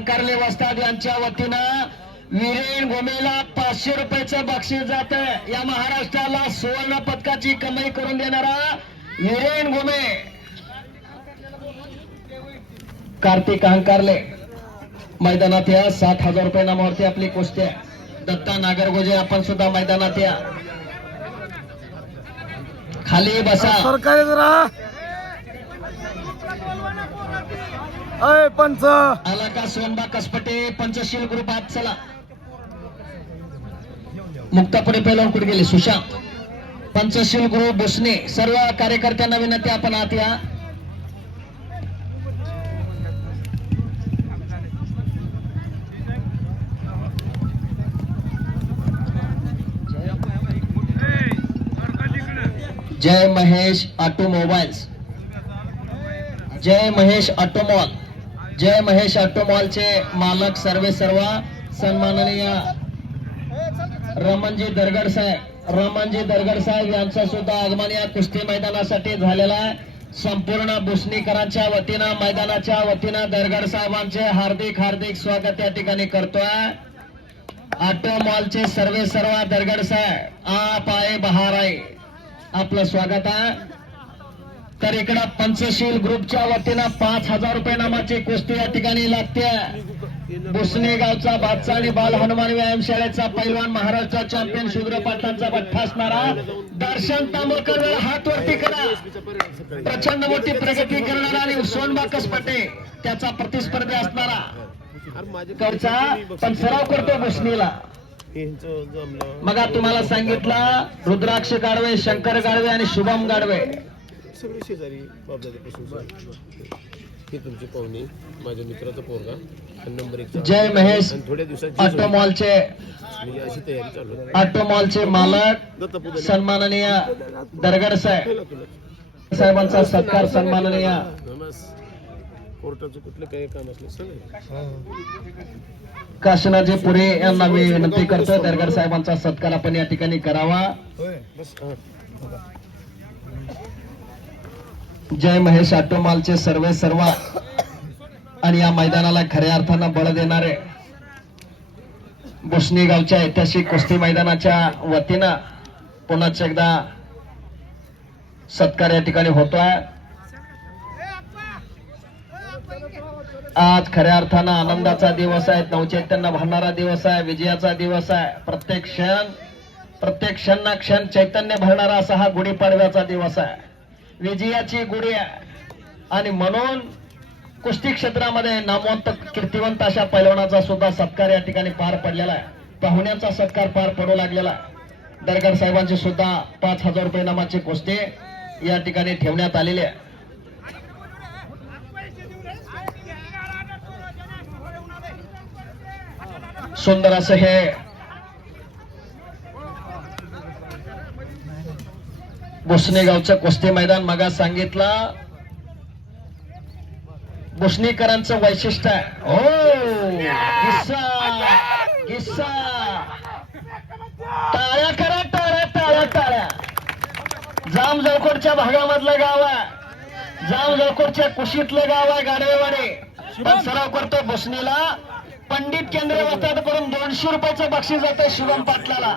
हंकारले वस्ताद यांच्या वतीनं वीरेन गोमेला 500 रुपयाचं बक्षीस जात या महाराष्ट्राला सुवर्ण पदकाची कमाई करून देणारा वीरेन गोमे कार्तिक हंकारले मैदानात या 7,000 रुपये नामावरती आपली कुस्ती आहे. दत्ता नागरगोजे आपण सुद्धा मैदानात या. खाली बसा सरकारी जरा पंच आला का सोनबा कसपटे पंचशील ग्रुप आत चला. मुक्तापुरी पहिलवान कुठे गेले सुशांत पंचशील ग्रुप भुसणे सर्व कार्यकर्त्यांना विनंती आपण आत या. जय महेश ऑटोमोबाईल्स जय महेश ऑटोमॉल जय महेश ऑटोमॉलचे मालक सर्व सन्माननीय रमणजी दरगड साहेब यांचं सुद्धा आगमन या कुस्ती मैदानासाठी झालेला आहे. संपूर्ण भुसणीकरांच्या वतीनं मैदानाच्या वतीनं दरगड साहेबांचे हार्दिक हार्दिक स्वागत या ठिकाणी करतोय. ऑटोमॉलचे सर्व दरगड साहेब आप आए बहार आए आपलं स्वागत आहे. तर इकडं पंचशील ग्रुपच्या वतीनं 5,000 रुपये नामाची कुस्ती या ठिकाणी लागते. भुसणे गावचा बादशाह आणि बाल हनुमान व्यायाम शाळेचा पैलवान महाराष्ट्र चॅम्पियन शूद्र पाटलांचा बठ्ठा असणारा दर्शन तांबोळकर हात वरती करा. प्रचंड मोठी प्रगती करणारा आणि सोनबा कसपटे त्याचा प्रतिस्पर्धी असणारा कडचा पण सराव करतो भुसणीला. मग तुम्हाला सांगितलं रुद्राक्ष गाडवे शंकर गाडवे आणि शुभम गाडवे सगळे शेजारी हे तुमची पाहुणी माझ्या मित्राचा पोरगा नंबर 1 जय महेश थोड्या दिवसात ऑटोमॉलचे अशी तयारी चालू आहे. ऑटोमॉलचे मालक सन्माननीय दरगड साहेबांचा सत्कार सन्माननीय कोर्टाचं कुठलं काही काम असलं सगळं काशीनाथजी पुरे यांना मी विनंती करतो दरगड साहेबांचा सत्कार आपण या ठिकाणी करावा. जय महेश ऑटोमॉलचे सर्व आणि या मैदानाला खऱ्या अर्थानं बळ देणारे भुसणी गावच्या ऐतिहासिक कुस्ती मैदानाच्या वतीनं पुन्हा एकदा सत्कार या ठिकाणी होतोय. आज खऱ्या अर्थानं आनंदाचा दिवस आहे, नवचैतन्य भरणारा दिवस आहे, विजयाचा दिवस आहे. प्रत्येक क्षण ना क्षण चैतन्य भरणारा असा हा गुढीपाडव्याचा दिवस आहे, विजयाची गुढी आहे. आणि म्हणून कुस्ती क्षेत्रामध्ये नामवंत कीर्तिवंत अशा पैलवानाचा सुद्धा सत्कार या ठिकाणी पार पडलेला आहे. पाहुण्यांचा सत्कार पार पडू लागलेला आहे. दरगड साहेबांची सुद्धा 5,000 रुपये नामाची कुस्ती या ठिकाणी ठेवण्यात आलेली आहे. सुंदर असं हे भुसणे गावचं कुस्ती मैदान. मगा सांगितलं भुसणीकरांचं वैशिष्ट्य आहे. ओ गिस्सा टाळ्या करा टाळ्या. जाम जळकोटच्या भागामधलं गाव आहे, जाम जळकोटच्या कुशीतलं गाव आहे गाडवेवाडे. पण सराव करतो भुसणीला पंडित केंद्र वस्ताद करून 200 रुपयाचं बक्षीस जातं शुभम पाटलाला.